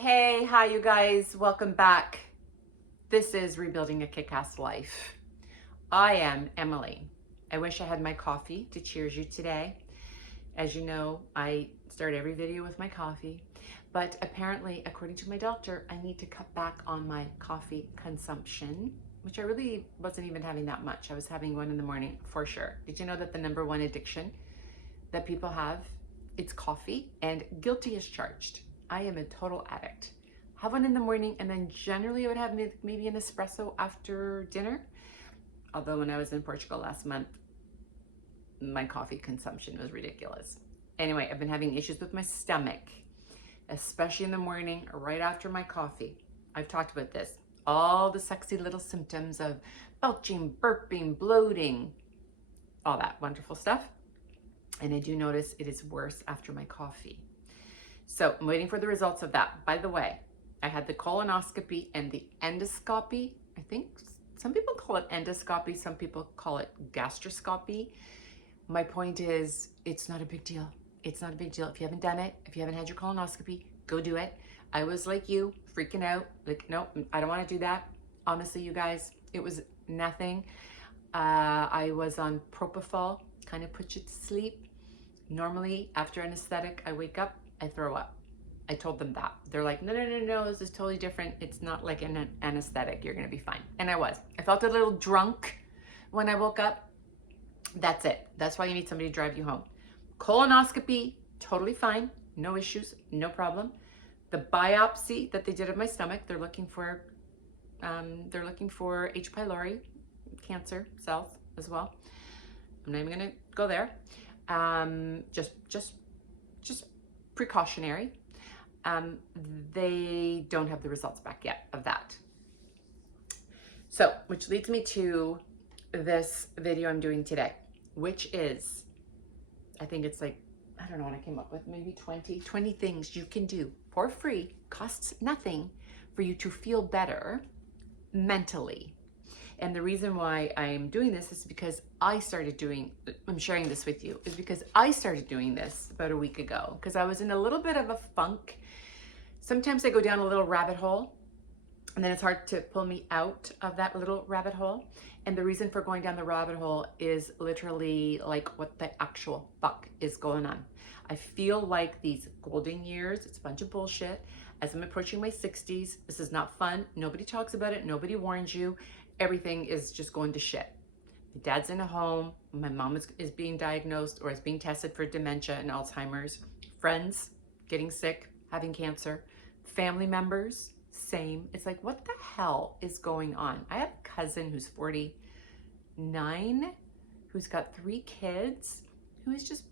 Hey, hi you guys, welcome back. This is Rebuilding a Kick-Ass Life. I am Emily. I wish I had my coffee to cheers you today. As you know, I start every video with my coffee, but apparently, according to my doctor, I need to cut back on my coffee consumption, which I really wasn't even having that much. I was having one in the morning for sure. Did you know that the number one addiction that people have, it's coffee, and guilty as charged. I am a total addict. Have one in the morning, and then generally I would have maybe an espresso after dinner. Although when I was in Portugal last month, my coffee consumption was ridiculous. Anyway, I've been having issues with my stomach, especially in the morning, right after my coffee. I've talked about this. All the sexy little symptoms of belching, burping, bloating, all that wonderful stuff. And I do notice it is worse after my coffee. So I'm waiting for the results of that. By the way, I had the colonoscopy and the endoscopy. I think some people call it endoscopy, some people call it gastroscopy. My point is, it's not a big deal. It's not a big deal. If you haven't done it, if you haven't had your colonoscopy, go do it. I was like you, freaking out. Like, nope, I don't want to do that. Honestly, you guys, it was nothing. I was on propofol, kind of puts you to sleep. Normally, after anesthetic, I wake up, I throw up. I told them that. They're like, no, this is totally different. It's not like an anesthetic. You're going to be fine. And I was. I felt a little drunk when I woke up. That's it. That's why you need somebody to drive you home. Colonoscopy, totally fine. No issues, no problem. The biopsy that they did of my stomach, they're looking for H. pylori, cancer cells as well. I'm not even going to go there. Just precautionary. They don't have the results back yet of that. So, which leads me to this video I'm doing today, which is, I think it's like, I don't know what I came up with, maybe 20 things you can do for free, costs nothing, for you to feel better mentally. And the reason why I'm doing this is because I'm sharing this with you, is because I started doing this about a week ago, because I was in a little bit of a funk. Sometimes I go down a little rabbit hole, and then it's hard to pull me out of that little rabbit hole. And the reason for going down the rabbit hole is literally like, what the actual fuck is going on? I feel like these golden years, it's a bunch of bullshit. As I'm approaching my 60s, this is not fun. Nobody talks about it. Nobody warns you. Everything is just going to shit. My dad's in a home. My mom is being diagnosed or is being tested for dementia and Alzheimer's. Friends getting sick, having cancer. Family members, same. It's like, what the hell is going on? I have a cousin who's 49, who's got 3 kids, who is just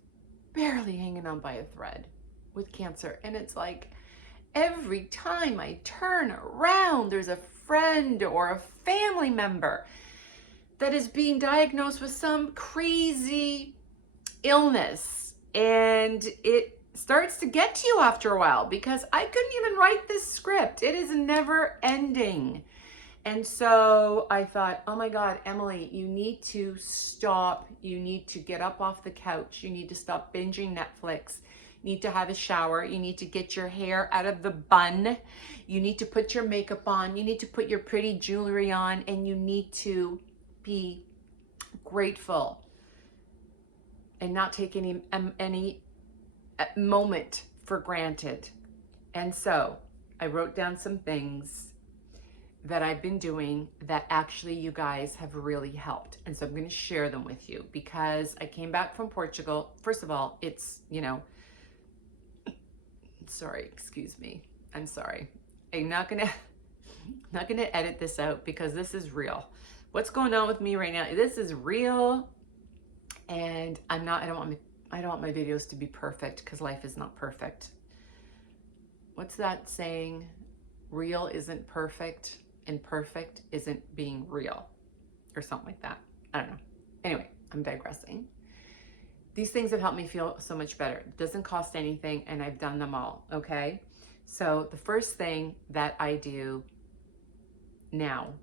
barely hanging on by a thread with cancer. And it's like, every time I turn around, there's a friend or a family member that is being diagnosed with some crazy illness, and it starts to get to you after a while, because I couldn't even write this script. It is never ending. And so I thought, oh my God, Emily, you need to stop. You need to get up off the couch. You need to stop binging Netflix. You need to have a shower. You need to get your hair out of the bun. You need to put your makeup on. You need to put your pretty jewelry on, and you need to be grateful and not take any moment for granted. And so I wrote down some things that I've been doing that actually, you guys, have really helped. And so I'm going to share them with you, because I came back from Portugal. First of all, it's, sorry, excuse me. I'm sorry. I'm not going to edit this out, because this is real. What's going on with me right now? This is real. And I don't want my videos to be perfect, because life is not perfect. What's that saying? Real isn't perfect, and perfect isn't being real, or something like that. I don't know. Anyway, I'm digressing. These things have helped me feel so much better. It doesn't cost anything, and I've done them all, okay? So the first thing that I do now,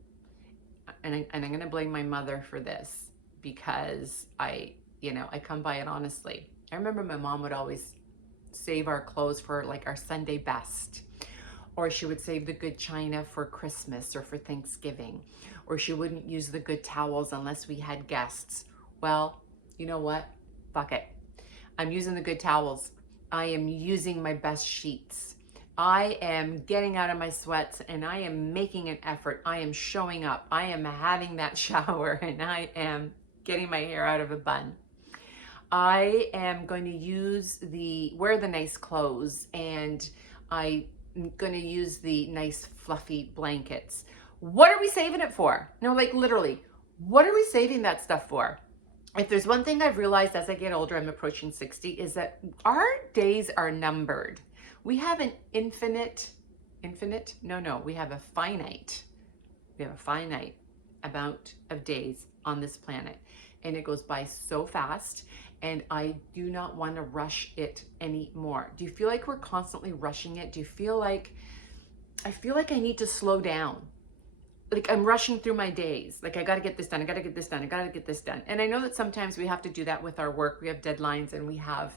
and I'm gonna blame my mother for this, because I come by it honestly. I remember my mom would always save our clothes for like our Sunday best, Or she would save the good china for Christmas or for Thanksgiving. Or she wouldn't use the good towels unless we had guests. Well, you know what? Fuck it. I'm using the good towels. I am using my best sheets. I am getting out of my sweats and I am making an effort. I am showing up. I am having that shower and I am getting my hair out of a bun. I am going to wear the nice clothes, and I'm going to use the nice fluffy blankets. What are we saving it for? No, like literally, what are we saving that stuff for? If there's one thing I've realized as I get older, I'm approaching 60, is that our days are numbered. We have an infinite? No, we have a finite amount of days on this planet. And it goes by so fast, and I do not want to rush it anymore. Do you feel like we're constantly rushing it? Do you feel like, I feel like I need to slow down? Like I'm rushing through my days. Like I got to get this done. I got to get this done. I got to get this done. And I know that sometimes we have to do that with our work. We have deadlines and we have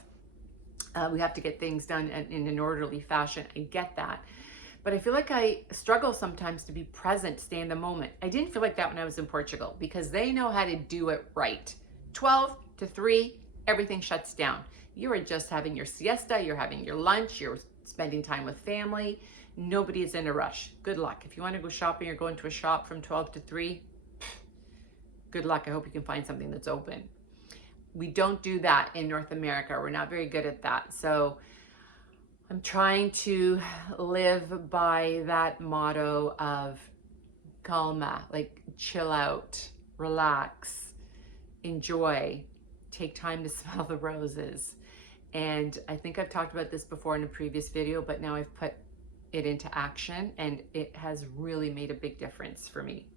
to get things done in an orderly fashion. I get that. But I feel like I struggle sometimes to be present, stay in the moment. I didn't feel like that when I was in Portugal because they know how to do it right. 12 to 3, everything shuts down. You are just having your siesta, you're having your lunch, you're spending time with family. Nobody is in a rush. Good luck. If you want to go shopping or go into a shop from 12 to 3, good luck. I hope you can find something that's open. We don't do that in North America. We're not very good at that. So I'm trying to live by that motto of calma, like chill out, relax, enjoy, take time to smell the roses. And I think I've talked about this before in a previous video, but now I've put it into action and it has really made a big difference for me.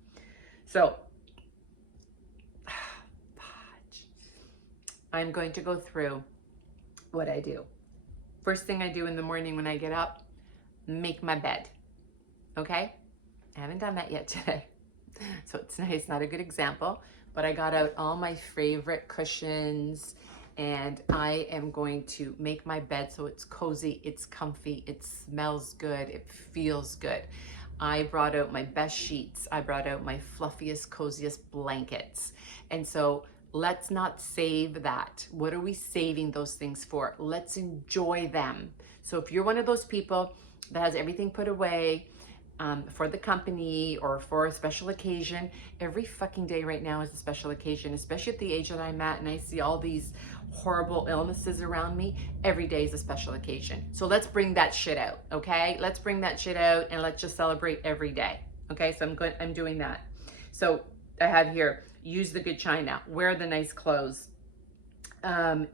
So I'm going to go through what I do. First thing I do in the morning when I get up, make my bed, okay? I haven't done that yet today, so it's not a good example, but I got out all my favorite cushions and I am going to make my bed so it's cozy, it's comfy, it smells good, it feels good. I brought out my best sheets. I brought out my fluffiest, coziest blankets. And so let's not save that. What are we saving those things for? Let's enjoy them. So if you're one of those people that has everything put away for the company or for a special occasion, every fucking day right now is a special occasion, especially at the age that I'm at and I see all these horrible illnesses around me. Every day is a special occasion. So let's bring that shit out, okay? Let's bring that shit out and let's just celebrate every day, okay? So I'm doing that. So I have here, use the good china, wear the nice clothes,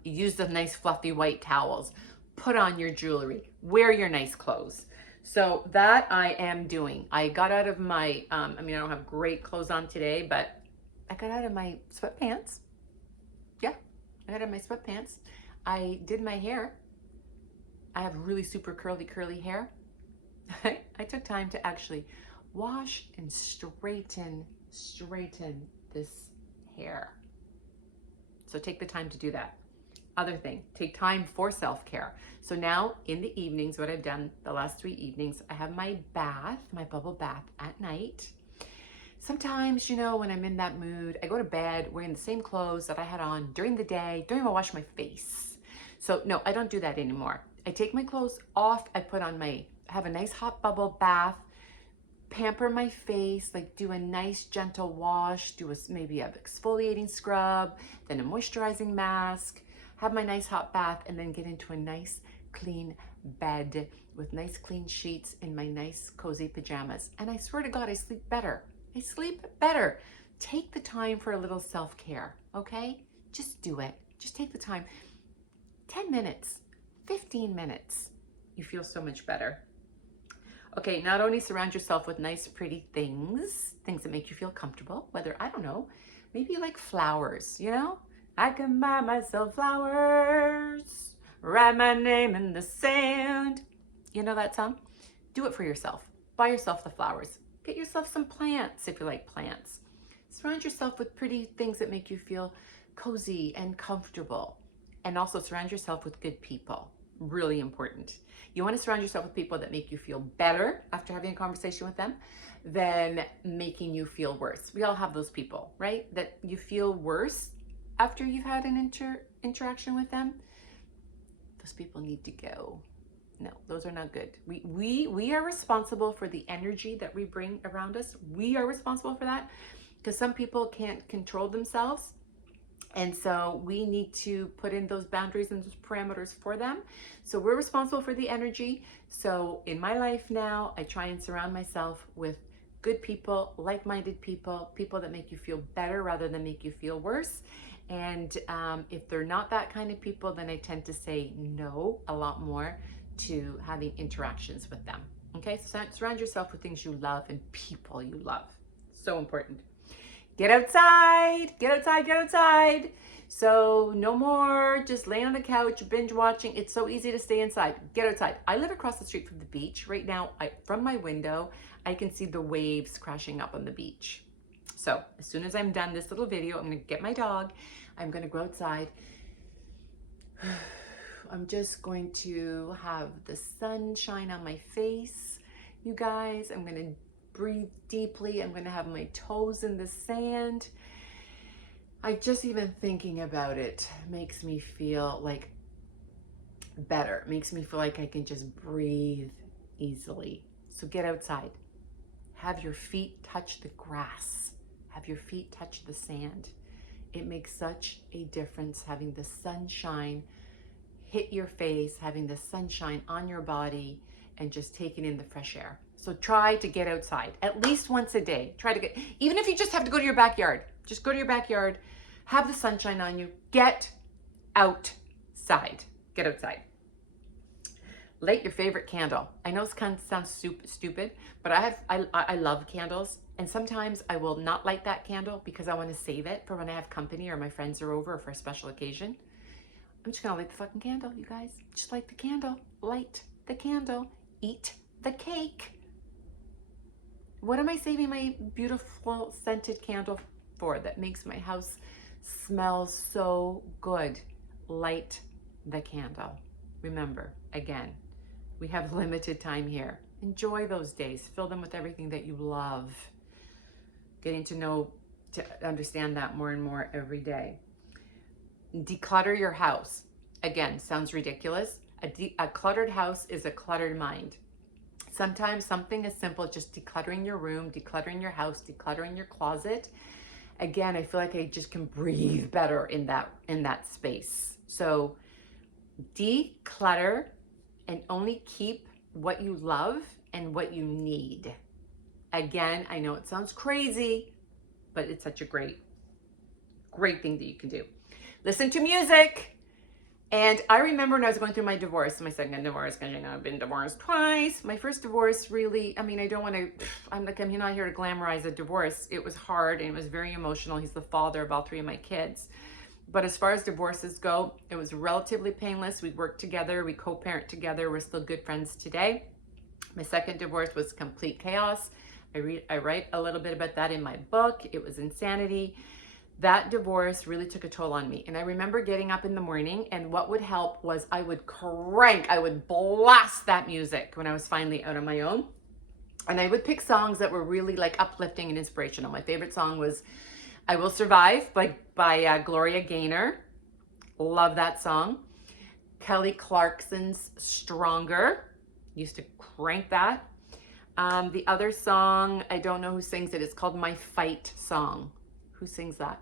use the nice fluffy white towels, put on your jewelry, wear your nice clothes. So that I am doing. I got out of my, I don't have great clothes on today, but I got out of my sweatpants. Yeah, I got out of my sweatpants. I did my hair. I have really super curly hair. I took time to actually wash and straighten this hair. So take the time to do that. Other thing, take time for self-care. So now in the evenings, what I've done the last 3 evenings, I have my bath, my bubble bath at night. Sometimes, you know, when I'm in that mood, I go to bed wearing the same clothes that I had on during the day. Don't even wash my face. So no, I don't do that anymore. I take my clothes off. I have a nice hot bubble bath, pamper my face, like do a nice gentle wash, maybe an exfoliating scrub, then a moisturizing mask, have my nice hot bath, and then get into a nice clean bed with nice clean sheets in my nice cozy pajamas. And I swear to God, I sleep better. I sleep better. Take the time for a little self-care, okay? Just do it. Just take the time. 10 minutes, 15 minutes. You feel so much better. Okay, not only surround yourself with nice, pretty things that make you feel comfortable, whether, I don't know, maybe you like flowers, you know? I can buy myself flowers, write my name in the sand. You know that song? Do it for yourself. Buy yourself the flowers. Get yourself some plants if you like plants. Surround yourself with pretty things that make you feel cozy and comfortable. And also surround yourself with good people. Really important. You want to surround yourself with people that make you feel better after having a conversation with them than making you feel worse. We all have those people, right? That you feel worse after you've had an interaction with them. Those people need to go. No, those are not good. We are responsible for the energy that we bring around us. We are responsible for that because some people can't control themselves. And so we need to put in those boundaries and those parameters for them. So we're responsible for the energy. So in my life now, I try and surround myself with good people, like-minded people, people that make you feel better rather than make you feel worse. And if they're not that kind of people, then I tend to say no a lot more to having interactions with them. Okay, so surround yourself with things you love and people you love. So important. Get outside, get outside, get outside. So no more just laying on the couch, binge watching. It's so easy to stay inside. Get outside. I live across the street from the beach. Right now, from my window, I can see the waves crashing up on the beach. So as soon as I'm done this little video, I'm gonna get my dog. I'm gonna go outside. I'm just going to have the sun shine on my face, you guys. I'm gonna breathe deeply. I'm gonna have my toes in the sand. Just even thinking about it makes me feel like better. It makes me feel like I can just breathe easily. So get outside. Have your feet touch the grass. Have your feet touch the sand. It makes such a difference having the sunshine hit your face, having the sunshine on your body, and just taking in the fresh air. So try to get outside at least once a day. Try to get, even if you just have to go to your backyard, just go to your backyard, have the sunshine on you, get outside, get outside. Light your favorite candle. I know this kind of sounds stupid, but I love candles. And sometimes I will not light that candle because I want to save it for when I have company or my friends are over or for a special occasion. I'm just gonna light the fucking candle, you guys. Just light the candle, light the candle, eat the cake. What am I saving my beautiful scented candle for that makes my house smell so good? Light the candle. Remember, again, we have limited time here. Enjoy those days. Fill them with everything that you love. Getting to understand that more and more every day. Declutter your house. Again, sounds ridiculous. A cluttered house is a cluttered mind. Sometimes something as simple as just decluttering your room, decluttering your house, decluttering your closet. Again, I feel like I just can breathe better in that space. So declutter and only keep what you love and what you need. Again, I know it sounds crazy, but it's such a great thing that you can do. Listen to music. And I remember when I was going through my divorce, my second divorce, because I've been divorced twice. My first divorce really, I mean, I don't want to, I'm not here to glamorize a divorce. It was hard and it was very emotional. He's the father of all three of my kids. But as far as divorces go, it was relatively painless. We worked together, we co-parent together. We're still good friends today. My second divorce was complete chaos. I write a little bit about that in my book. It was insanity. That divorce really took a toll on me. And I remember getting up in the morning, and what would help was I would blast that music when I was finally out on my own. And I would pick songs that were really like uplifting and inspirational. My favorite song was I Will Survive by Gloria Gaynor. Love that song. Kelly Clarkson's Stronger. Used to crank that. The other song, I don't know who sings it. It's called My Fight Song. Who sings that?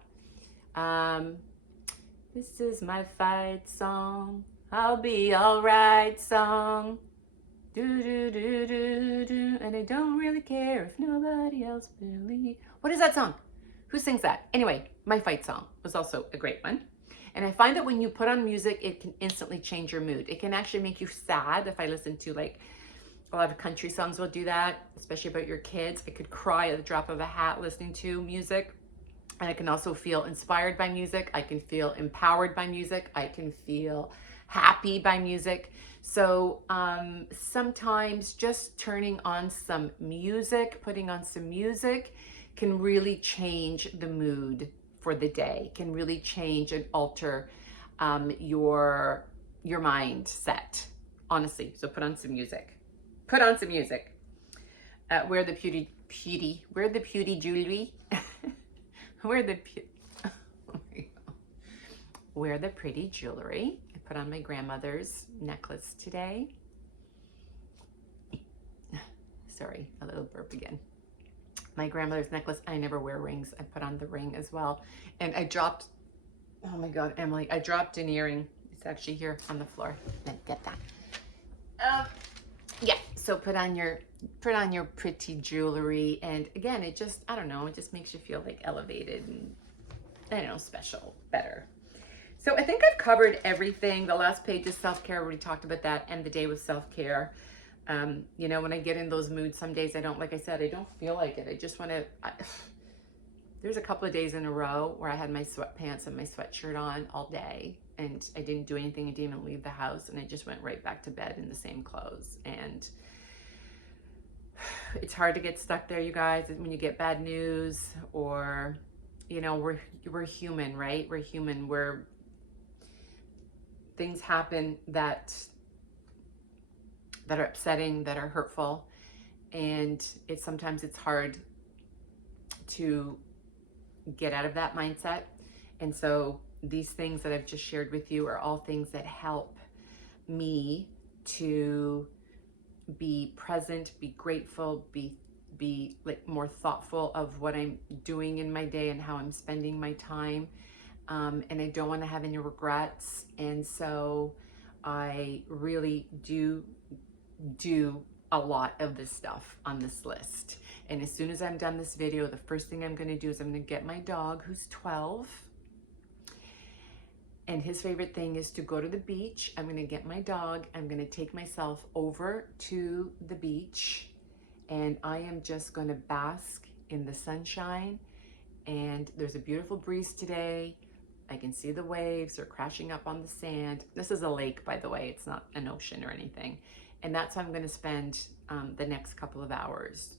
This is my fight song. I'll be all right song. Do do do do do. And I don't really care if nobody else believes. What is that song? Who sings that? Anyway, My Fight Song was also a great one. And I find that when you put on music, it can instantly change your mood. It can actually make you sad. If I listen to like a lot of country songs will do that, especially about your kids. I could cry at the drop of a hat listening to music. And I can also feel inspired by music. I can feel empowered by music. I can feel happy by music. So sometimes just turning on some music, putting on some music can really change the mood for the day, can really change and alter your your mindset, honestly. So put on some music. Put on some music. Wear the wear the beauty jewelry. wear the wear the pretty jewelry. I put on my grandmother's necklace today. Sorry, a little burp again. My grandmother's necklace. I never wear rings. I put on the ring as well. And I dropped, oh my God, Emily, I dropped an earring. It's actually here on the floor. Get that. Yeah, so put on your pretty jewelry. And again, it just, I don't know, it just makes you feel like elevated and, I don't know, special, better. So I think I've covered everything. The last page is self-care. I already talked about that. End the day with self-care. You know, when I get in those moods, some days I don't, like I said, I don't feel like it. I just want to, there's a couple of days in a row where I had my sweatpants and my sweatshirt on all day and I didn't do anything. I didn't even leave the house and I just went right back to bed in the same clothes. And it's hard to get stuck there, you guys, when you get bad news or, you know, we're human, right? We're human. Things happen that are upsetting, that are hurtful, and sometimes it's hard to get out of that mindset. And so these things that I've just shared with you are all things that help me to be present, be grateful, be like more thoughtful of what I'm doing in my day and how I'm spending my time. And I don't want to have any regrets. And so I really do a lot of this stuff on this list. And as soon as I'm done this video, the first thing I'm going to do is I'm going to get my dog, who's 12. And his favorite thing is to go to the beach. I'm going to get my dog. I'm going to take myself over to the beach. And I am just going to bask in the sunshine. And there's a beautiful breeze today. I can see the waves are crashing up on the sand. This is a lake, by the way. It's not an ocean or anything. And that's how I'm going to spend the next couple of hours.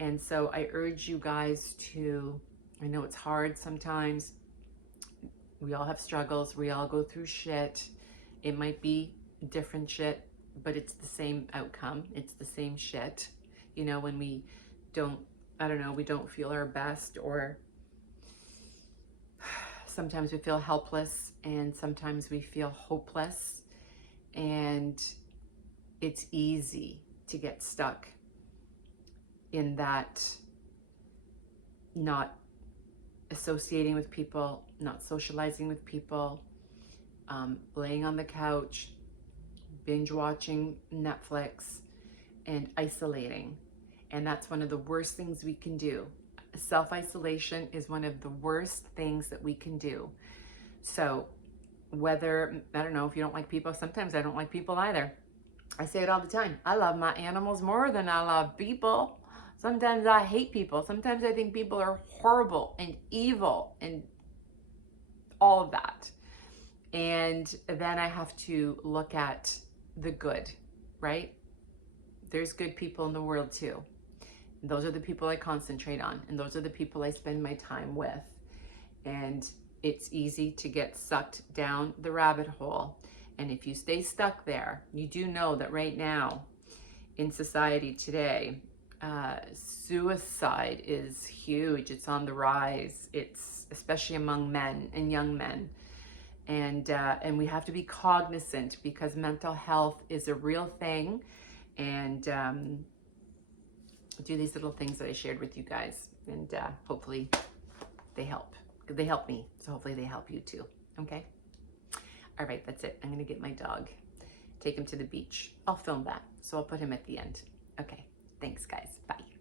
And so I urge you guys to, I know it's hard sometimes. We all have struggles. We all go through shit. It might be different shit, but it's the same outcome. It's the same shit. You know, when we don't, I don't know, we don't feel our best, or sometimes we feel helpless and sometimes we feel hopeless, and it's easy to get stuck in that, not associating with people, not socializing with people, laying on the couch, binge watching Netflix, and isolating. And that's one of the worst things we can do. Self-isolation is one of the worst things that we can do. So whether, I don't know, if you don't like people, sometimes I don't like people either. I say it all the time. I love my animals more than I love people. Sometimes I hate people. Sometimes I think people are horrible and evil and all of that. And then I have to look at the good, right? There's good people in the world too. And those are the people I concentrate on. And those are the people I spend my time with. And it's easy to get sucked down the rabbit hole. And if you stay stuck there, you do know that right now in society today, suicide is huge. It's on the rise. It's especially among men and young men. And we have to be cognizant, because mental health is a real thing. And do these little things that I shared with you guys, and hopefully they help. They help me, so hopefully they help you too. Okay. All right, that's it. I'm gonna get my dog, take him to the beach. I'll film that, so I'll put him at the end. Okay, thanks guys, bye.